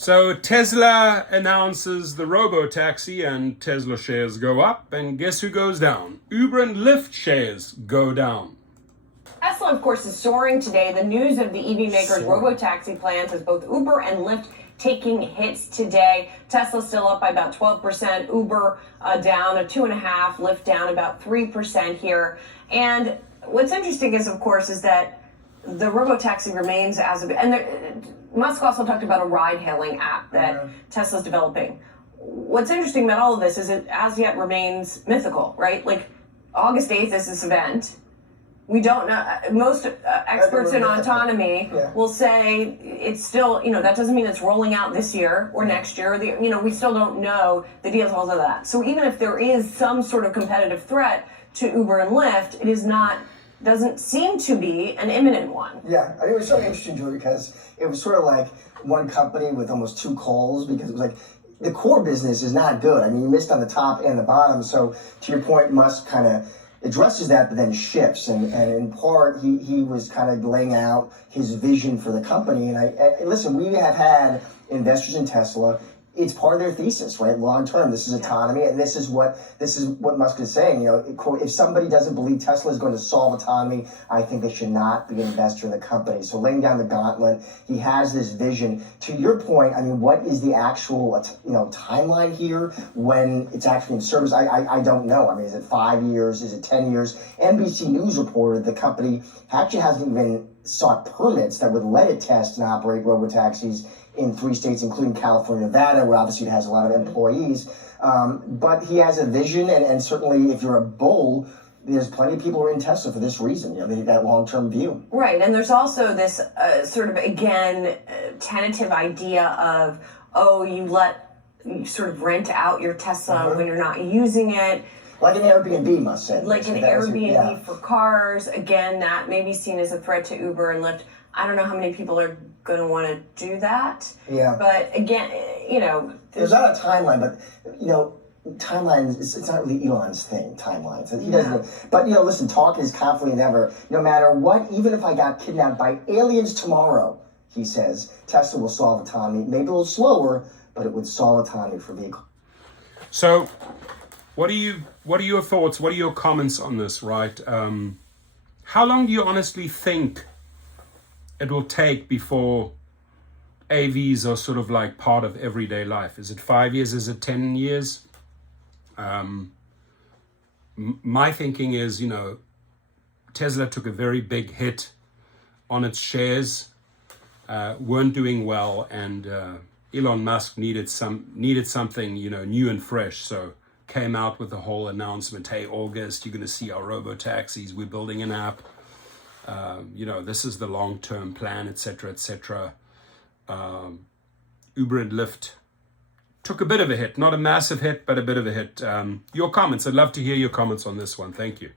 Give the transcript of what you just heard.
So Tesla announces the ROBOTAXI and Tesla shares go up, and guess who goes down? Uber and Lyft shares go down. Tesla, of course, is soaring today. The news of the EV maker's ROBOTAXI plans has both Uber and Lyft taking hits today. Tesla still up by about 12%, Uber down a 2.5%, Lyft down about 3% here. And what's interesting is, of course, is that the ROBOTAXI remains as of, and Musk also talked about a ride-hailing app that Tesla's developing. What's interesting about all of this is it as yet remains mythical, right? Like August 8th is this event. We don't know. Most experts in autonomy will say it's still, that doesn't mean it's rolling out this year or next year. We still don't know the details of that. So even if there is some sort of competitive threat to Uber and Lyft, it is not, doesn't seem to be an imminent one. Yeah, I mean, it was so interesting, Julie, because it was sort of like one company with almost two calls, because it was like the core business is not good. I mean, you missed on the top and the bottom. So to your point, Musk kind of addresses that, but then shifts. And in part, he was kind of laying out his vision for the company. And listen, we have had investors in Tesla. It's part of their thesis, right? Long term, this is autonomy, and this is what Musk is saying. Quote, if somebody doesn't believe Tesla is going to solve autonomy, I think they should not be an investor in the company. So laying down the gauntlet, he has this vision. To your point, I mean, what is the actual timeline here when it's actually in service? I don't know. I mean, is it 5 years? Is it 10 years? NBC News reported the company actually hasn't even sought permits that would let it test and operate robotaxis in 3 states, including California, Nevada, where obviously it has a lot of employees. But he has a vision, and certainly if you're a bull, there's plenty of people who are in Tesla for this reason. They have that long-term view. Right, and there's also this sort of, again, tentative idea of, you sort of rent out your Tesla when you're not using it. Like an Airbnb, Musk said. Like an Airbnb for cars. Again, that may be seen as a threat to Uber and Lyft. I don't know how many people are going to want to do that. Yeah. But again, there's not a timeline, but timelines, it's not really Elon's thing, timelines. He doesn't. But listen, talk is confidently never. No matter what, even if I got kidnapped by aliens tomorrow, he says, Tesla will solve autonomy. Maybe a little slower, but it would solve autonomy for vehicles. So, what are your thoughts? What are your comments on this? Right? How long do you honestly think it will take before AVs are sort of like part of everyday life? Is it 5 years? Is it 10 years? My thinking is, Tesla took a very big hit on its shares, weren't doing well, and Elon Musk needed something, new and fresh. So came out with the whole announcement, hey, August, you're going to see our robo-taxis. We're building an app. This is the long-term plan, etc., etc. Uber and Lyft took a bit of a hit, not a massive hit, but a bit of a hit. Your comments, I'd love to hear your comments on this one. Thank you.